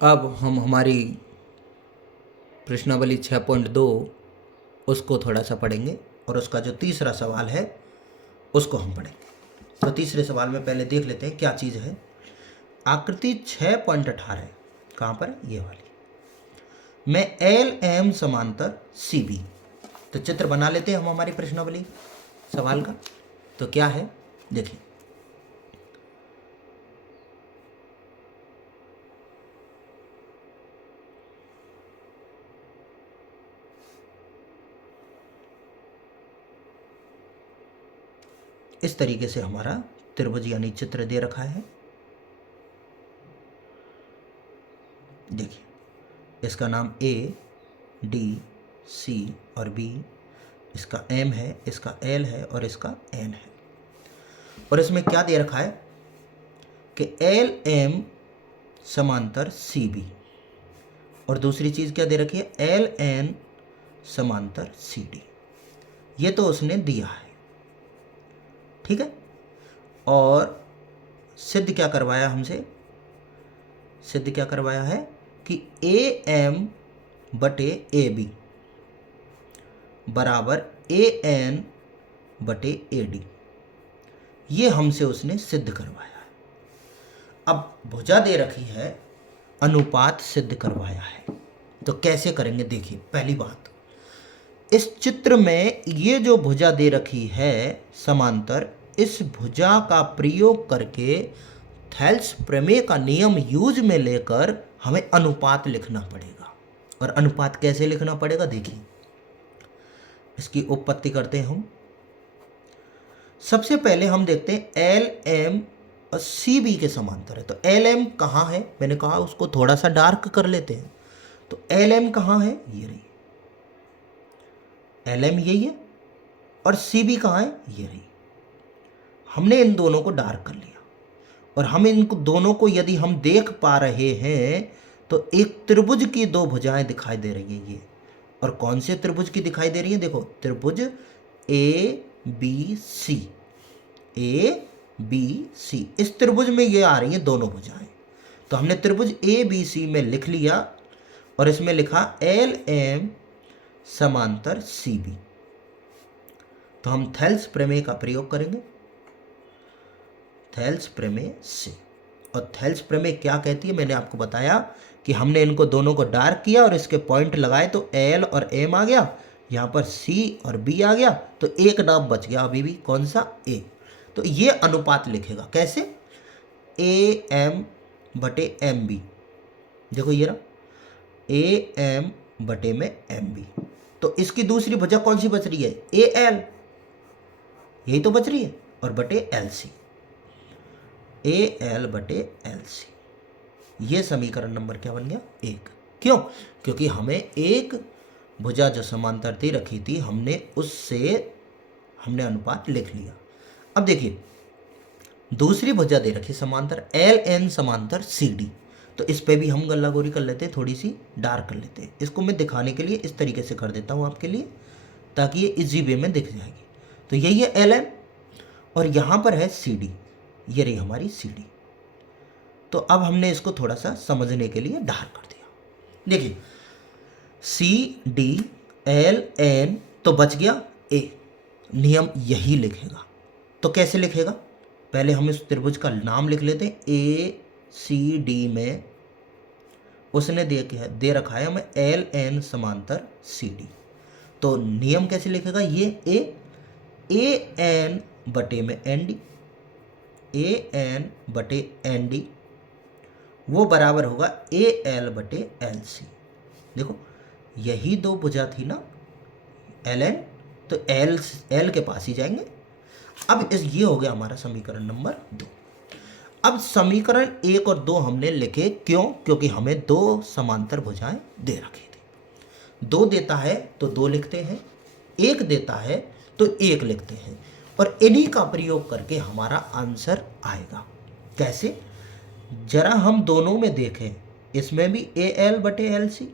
अब हम हमारी प्रश्नावली 6.2 उसको थोड़ा सा पढ़ेंगे और उसका जो तीसरा सवाल है उसको हम पढ़ेंगे। तो तीसरे सवाल में पहले देख लेते हैं क्या चीज़ है। आकृति 6.18 है, कहाँ पर? ये वाली में एल एम समांतर सी बी। तो चित्र बना लेते हैं हम हमारी प्रश्नावली सवाल का। तो क्या है देखिए, इस तरीके से हमारा त्रिभुज यानी चित्र दे रखा है। देखिए, इसका नाम ए, डी, सी और बी, इसका एम है, इसका एल है और इसका एन है। और इसमें क्या दे रखा है कि एल एम समांतर सी बी, और दूसरी चीज़ क्या दे रखी है? एल एन समांतर सी डी। ये तो उसने दिया है, ठीक है। और सिद्ध क्या करवाया हमसे? सिद्ध क्या करवाया है कि ए एम बटे ए बी बराबर ए एन बटे ए डी। ये हमसे उसने सिद्ध करवाया है। अब भुजा दे रखी है, अनुपात सिद्ध करवाया है। तो कैसे करेंगे? देखिए, पहली बात, इस चित्र में ये जो भुजा दे रखी है समांतर, इस भुजा का प्रयोग करके थेल्स प्रमेय का नियम यूज में लेकर हमें अनुपात लिखना पड़ेगा। और अनुपात कैसे लिखना पड़ेगा? देखिए, इसकी उत्पत्ति करते हैं हम। सबसे पहले हम देखते हैं एल एम और सी बी के समांतर है। तो एल एम कहाँ है? मैंने कहा उसको थोड़ा सा डार्क कर लेते हैं। तो एल एम कहाँ है? ये रही, एल एम यही है। और सी बी कहाँ है? ये रही। हमने इन दोनों को डार्क कर लिया। और हम इन दोनों को यदि हम देख पा रहे हैं तो एक त्रिभुज की दो भुजाएं दिखाई दे रही हैं ये। और कौन से त्रिभुज की दिखाई दे रही है? देखो, त्रिभुज A B C, A B C, इस त्रिभुज में ये आ रही हैं दोनों भुजाएं। तो हमने त्रिभुज ए बी सी में लिख लिया और इसमें लिखा एल एम समांतर सी बी। तो हम थेल्स प्रमेय का प्रयोग करेंगे, थेल्स प्रमेय से। और थेल्स प्रमेय क्या कहती है? मैंने आपको बताया कि हमने इनको दोनों को डार्क किया और इसके पॉइंट लगाए तो एल और एम आ गया, यहाँ पर सी और बी आ गया, तो एक नाम बच गया अभी भी, कौन सा? ए। तो ये अनुपात लिखेगा कैसे? ए एम बटे एम बी। देखो ये रहा, ए एम बटे में एम बी। तो इसकी दूसरी भुजा कौन सी बच रही है? ए एल, यही तो बच रही है, और बटे एल सी, ए एल बटे एल सी। ये समीकरण नंबर क्या बन गया? 1। क्यों? क्योंकि हमें एक भुजा जो समांतर दे रखी थी, हमने उससे हमने अनुपात लिख लिया। अब देखिए, दूसरी भुजा दे रखी समांतर एल एन समांतर सी डी। तो इस पे भी हम गल्लागोरी कर लेते हैं, थोड़ी सी डार्क कर लेते हैं। इसको मैं दिखाने के लिए इस तरीके से कर देता हूँ आपके लिए, ताकि ये इजी वे में दिख जाएगी। तो यही है एल एन और यहाँ पर है सी डी, ये रही हमारी सी डी। तो अब हमने इसको थोड़ा सा समझने के लिए डार्क कर दिया। देखिए, सी डी एल एन, तो बच गया ए। नियम यही लिखेगा। तो कैसे लिखेगा? पहले हम इस त्रिभुज का नाम लिख लेते हैं। ए सी डी में उसने दे रखा है हमें एल एन समांतर सी डी। तो नियम कैसे लिखेगा? ये ए एन बटे में एन डी, ए एन बटे एन डी वो बराबर होगा ए एल बटे एल सी। देखो, यही दो भुजा थी ना, एल एन, तो एल के पास ही जाएंगे। अब ये हो गया हमारा समीकरण नंबर 2। अब समीकरण 1 और 2 हमने लिखे, क्यों? क्योंकि हमें दो समांतर भुजाएं दे रखी थी। 2 देता है तो 2 लिखते हैं, 1 देता है तो 1 लिखते हैं, और इन्हीं का प्रयोग करके हमारा आंसर आएगा। कैसे? जरा हम दोनों में देखें, इसमें भी ए एल बटे एल सी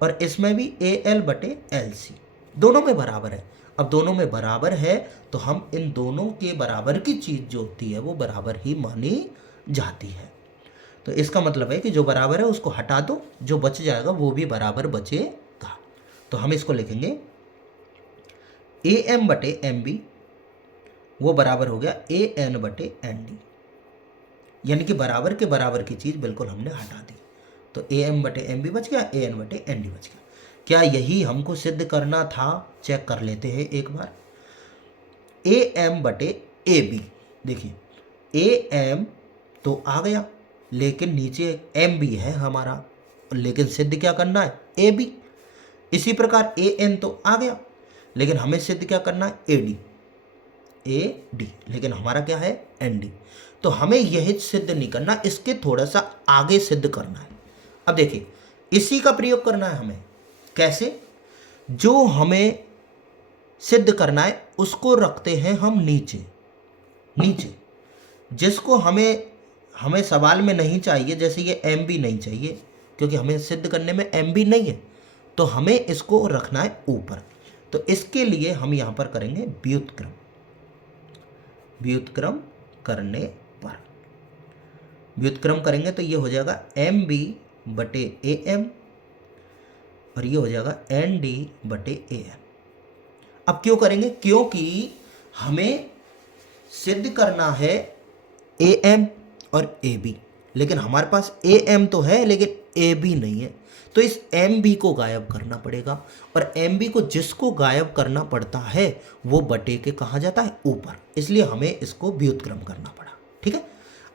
और इसमें भी ए एल बटे एल सी, दोनों में बराबर है। अब दोनों में बराबर है तो हम इन दोनों के बराबर की चीज़ जो होती है वो बराबर ही मानी जाती है। तो इसका मतलब है कि जो बराबर है उसको हटा दो, जो बच जाएगा वो भी बराबर बचेगा। तो हम इसको लिखेंगे ए एम बटे एम बी, वो बराबर हो गया ए एन बटे एन डी, यानी कि बराबर के बराबर की चीज़ बिल्कुल हमने हटा दी। तो ए एम बटे एम बी बच गया, ए एन बटे एन डी बच गया। क्या यही हमको सिद्ध करना था? चेक कर लेते हैं एक बार। ए एम बटे ए बी, देखिए ए एम तो आ गया, लेकिन नीचे एम बी है हमारा, लेकिन सिद्ध क्या करना है? A B. इसी प्रकार ए एन तो आ गया, लेकिन हमें सिद्ध क्या करना है? A D. ए डी, लेकिन हमारा क्या है? N D. तो हमें यह सिद्ध नहीं करना, इसके थोड़ा सा आगे सिद्ध करना है। अब देखिए, इसी का प्रयोग करना है हमें। कैसे? जो हमें सिद्ध करना है उसको रखते हैं हम नीचे, नीचे जिसको हमें हमें सवाल में नहीं चाहिए, जैसे ये एम बी नहीं चाहिए क्योंकि हमें सिद्ध करने में एम बी नहीं है, तो हमें इसको रखना है ऊपर। तो इसके लिए हम यहाँ पर करेंगे व्युत्क्रम। व्युत्क्रम करने पर व्युत्क्रम करेंगे तो ये हो जाएगा एम बी बटे ए एम, और ये हो जाएगा एन डी बटे ए एन। अब क्यों करेंगे? क्योंकि हमें सिद्ध करना है ए एम और ए बी, लेकिन हमारे पास ए एम तो है लेकिन ए बी नहीं है, तो इस एम बी को गायब करना पड़ेगा। और एम बी को जिसको गायब करना पड़ता है वो बटे के कहाँ जाता है? ऊपर। इसलिए हमें इसको व्युत्क्रम करना पड़ा। ठीक है।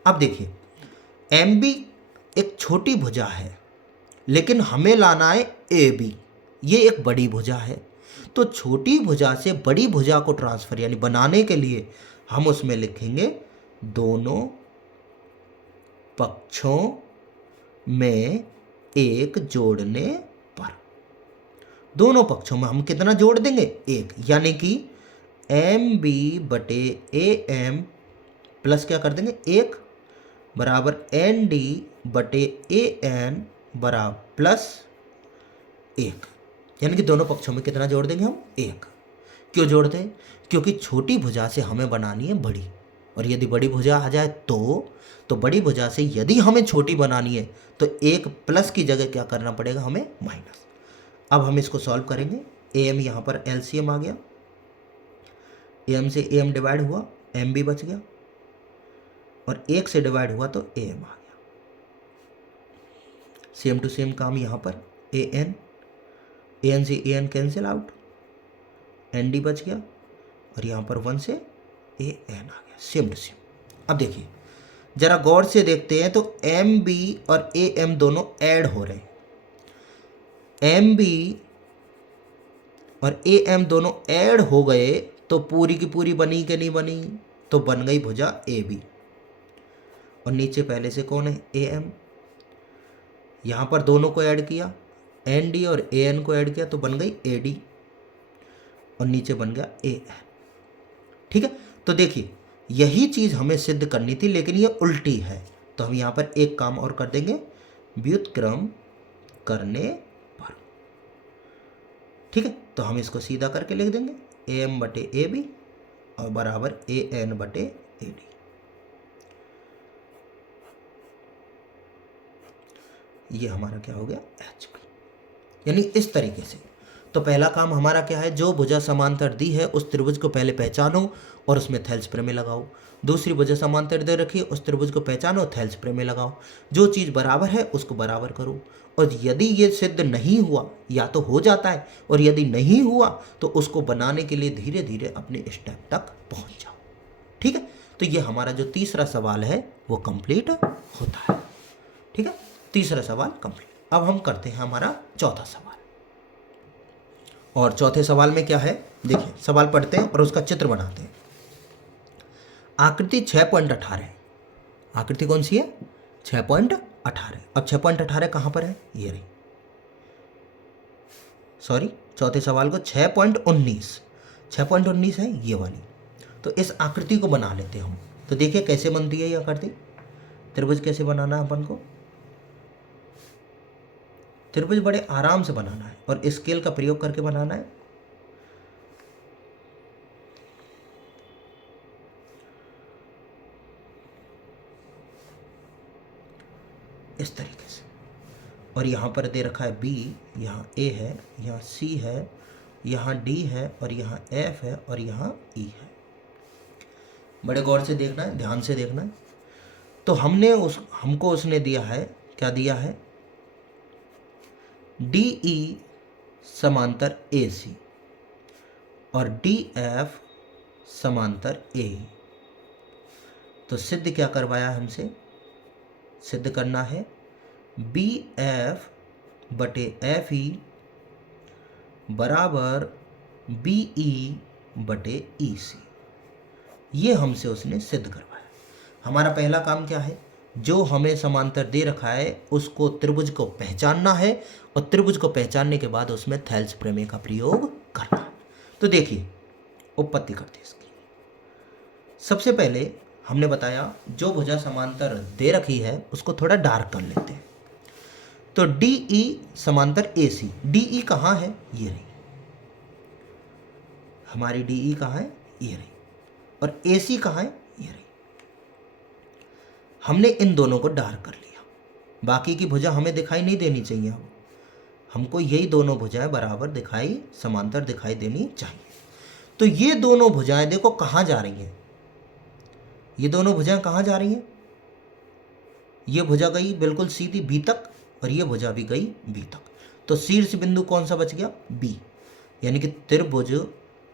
अब देखिए, एम बी एक छोटी भुजा है, लेकिन हमें लाना है ए बी, ये एक बड़ी भुजा है। तो छोटी भुजा से बड़ी भुजा को ट्रांसफर यानी बनाने के लिए हम उसमें लिखेंगे दोनों पक्षों में एक जोड़ने पर। दोनों पक्षों में हम कितना जोड़ देंगे? एक, यानी कि एम बी बटे ए एम प्लस क्या कर देंगे? एक, बराबर एन डी बटे ए एन बराबर प्लस एक, यानी कि दोनों पक्षों में कितना जोड़ देंगे हम? एक। क्यों जोड़ते हैं? क्योंकि छोटी भुजा से हमें बनानी है बड़ी, और यदि बड़ी भुजा आ जाए तो बड़ी भुजा से यदि हमें छोटी बनानी है तो एक प्लस की जगह क्या करना पड़ेगा? हमें माइनस। अब हम इसको सॉल्व करेंगे। ए एम यहाँ पर एलसीएम आ गया, ए एम से ए एम डिवाइड हुआ, एम भी बच गया, और एक से डिवाइड हुआ तो ए एम आ गया। सेम टू सेम काम यहाँ पर, ए एन से A N cancel out, N D बच गया, और यहाँ पर 1 से ए एन आ गया, सेम टू सेम। अब देखिए, जरा गौर से देखते हैं तो एम बी और ए एम दोनों ऐड हो रहे हैं। एम बी और ए एम दोनों ऐड हो गए तो पूरी की पूरी बनी कि नहीं बनी? तो बन गई भुजा ए बी, और नीचे पहले से कौन है? A M. यहाँ पर दोनों को ऐड किया, एन डी और ए एन को ऐड किया तो बन गई ए डी, और नीचे बन गया ए एन। ठीक है। तो देखिए, यही चीज़ हमें सिद्ध करनी थी, लेकिन ये उल्टी है। तो हम यहाँ पर एक काम और कर देंगे, व्युत्क्रम करने पर। ठीक है। तो हम इसको सीधा करके लिख देंगे ए एम बटे ए बी और बराबर ए एन बटे ए डी। ये हमारा क्या हो गया? H B. यानी इस तरीके से। तो पहला काम हमारा क्या है? जो भुजा समांतर दी है उस त्रिभुज को पहले पहचानो और उसमें थेल्स प्रमेय लगाओ। दूसरी भुजा समांतर दे रखी है, उस त्रिभुज को पहचानो, थेल्स प्रमेय लगाओ। जो चीज़ बराबर है उसको बराबर करो, और यदि ये सिद्ध नहीं हुआ, या तो हो जाता है, और यदि नहीं हुआ तो उसको बनाने के लिए धीरे धीरे अपने स्टेप तक पहुंच जाओ। ठीक है। तो ये हमारा जो तीसरा सवाल है वो कंप्लीट होता है। ठीक है। तीसरा सवाल कंप्लीट। अब हम करते हैं हमारा चौथा सवाल। और चौथे सवाल में क्या है? देखिए, सवाल पढ़ते हैं और उसका चित्र बनाते हैं। आकृति 6.18, आकृति कौन सी है? 6.18। अब 6.18 कहाँ पर है? ये रही, सॉरी, चौथे सवाल को 6.19, 6.19 है ये वाली। तो इस आकृति को बना लेते हैं हम। तो देखिए कैसे बनती है ये आकृति। त्रिभुज कैसे बनाना है अपन को? त्रिभुज बड़े आराम से बनाना है और स्केल का प्रयोग करके बनाना है। और यहाँ पर दे रखा है B, यहाँ A है, यहाँ C है, यहाँ D है और यहाँ F है और यहाँ E है। बड़े गौर से देखना है, ध्यान से देखना है। तो हमको उसने दिया है, क्या दिया है, DE समांतर AC और DF समांतर AE। तो सिद्ध क्या करवाया हमसे, सिद्ध करना है BF बटे FE बराबर BE बटे EC। ये हमसे उसने सिद्ध करवाया। हमारा पहला काम क्या है, जो हमें समांतर दे रखा है उसको त्रिभुज को पहचानना है और त्रिभुज को पहचानने के बाद उसमें थेल्स प्रमेय का प्रयोग करना है। तो देखिए उत्पत्ति करते इसकी। सबसे पहले हमने बताया जो भुजा समांतर दे रखी है उसको थोड़ा डार्क कर लेते हैं। तो DE समांतर AC, DE कहाँ है, ये रही हमारी DE कहाँ है, ये रही, और AC कहाँ है, ये रही। हमने इन दोनों को डार्क कर लिया, बाकी की भुजा हमें दिखाई नहीं देनी चाहिए। अब हमको यही दोनों भुजाएं बराबर दिखाई, समांतर दिखाई देनी चाहिए। तो ये दोनों भुजाएं देखो कहाँ जा रही हैं, ये दोनों भुजाएं कहाँ जा रही हैं, ये भुजा गई बिल्कुल सीधी B तक और ये भुजा भी गई B तक। तो शीर्ष बिंदु कौन सा बच गया, B, यानी कि त्रिभुज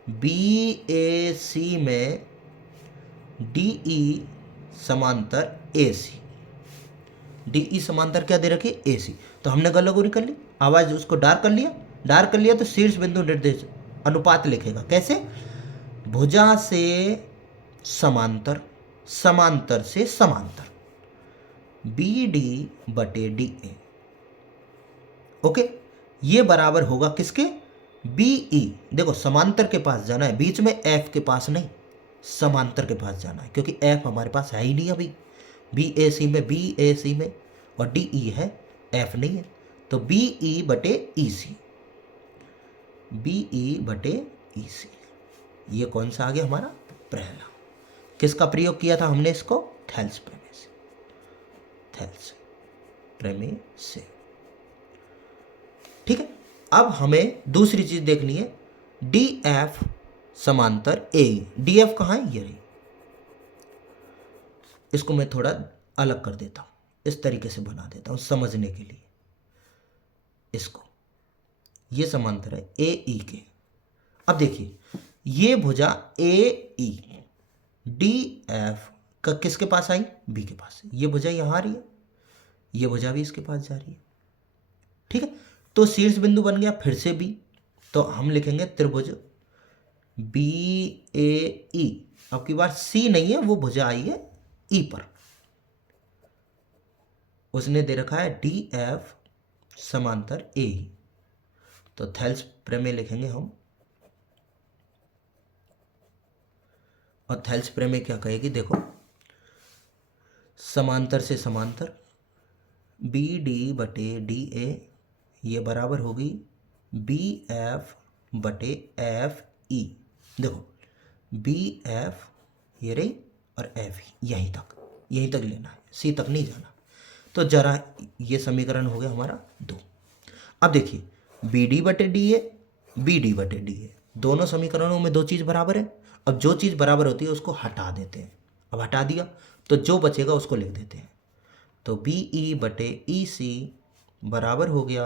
BAC में DE समांतर AC, DE समांतर क्या दे रखी, AC। तो हमने गलगोरी कर ली, आवाज उसको डार्क कर लिया, डार्क कर लिया तो शीर्ष बिंदु निर्देश अनुपात लिखेगा कैसे, भुजा से समांतर, समांतर से समांतर, BD बटे DA। ओके, ये बराबर होगा किसके, BE। देखो समांतर के पास जाना है, बीच में F के पास नहीं, समांतर के पास जाना है, क्योंकि F हमारे पास है ही नहीं अभी BAC में, और DE है, F नहीं है। तो BE बटे EC, BE बटे EC, ये कौन सा आ गया हमारा, पहला। किसका प्रयोग किया था हमने इसको, थेल्स प्रमेय से, थेल्स प्रमेय से। ठीक है, अब हमें दूसरी चीज देखनी है, DF समांतर AE। DF कहाँ है, ये रही। इसको मैं थोड़ा अलग कर देता हूं, इस तरीके से बना देता हूं समझने के लिए इसको। ये समांतर है AE के। अब देखिए ये भुजा AE DF का किसके पास आई, B के पास। ये भुजा यहां आ रही है, ये भुजा भी इसके पास जा रही है। ठीक है, तो शीर्ष बिंदु बन गया फिर से B। तो हम लिखेंगे त्रिभुज BAE। अब की बार C नहीं है, वो भुजा आई है E पर। उसने दे रखा है DF समांतर AE। तो थेल्स प्रमेय लिखेंगे हम, और थेल्स प्रमेय क्या कहेगी, देखो समांतर से समांतर BD बटे DA, ये बराबर होगी BF बटे FE। देखो BF ये रही और FE यहीं तक लेना है, C तक नहीं जाना। तो जरा ये समीकरण हो गया हमारा 2। अब देखिए BD बटे DA, BD बटे DA, दोनों समीकरणों में दो चीज़ बराबर है। अब जो चीज़ बराबर होती है उसको हटा देते हैं। अब हटा दिया तो जो बचेगा उसको लिख देते हैं। तो BE बटे EC बराबर हो गया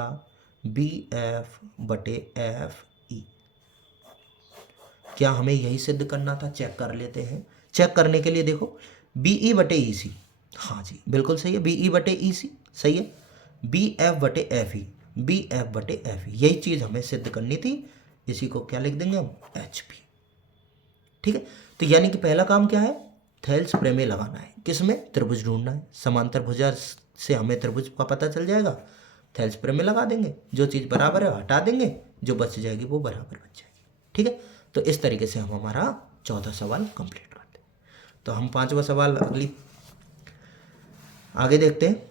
BF बटे FE। क्या हमें यही सिद्ध करना था, चेक कर लेते हैं। चेक करने के लिए देखो BE बटे EC, हाँ जी बिल्कुल सही है, BE बटे EC सही है, BF बटे FE, BF बटे FE, यही चीज़ हमें सिद्ध करनी थी। इसी को क्या लिख देंगे हम, HP। ठीक है, तो यानी कि पहला काम क्या है, थेल्स प्रमेय लगाना है। किसमें, त्रिभुज ढूंढना है। समांतर भुजा से हमें त्रिभुज का पता चल जाएगा, थेल्स प्रमेय लगा देंगे, जो चीज़ बराबर है हटा देंगे, जो बच जाएगी वो बराबर बच जाएगी। ठीक है, तो इस तरीके से हम हमारा 14 सवाल कंप्लीट करते हैं। तो हम 5वां सवाल आगे देखते हैं।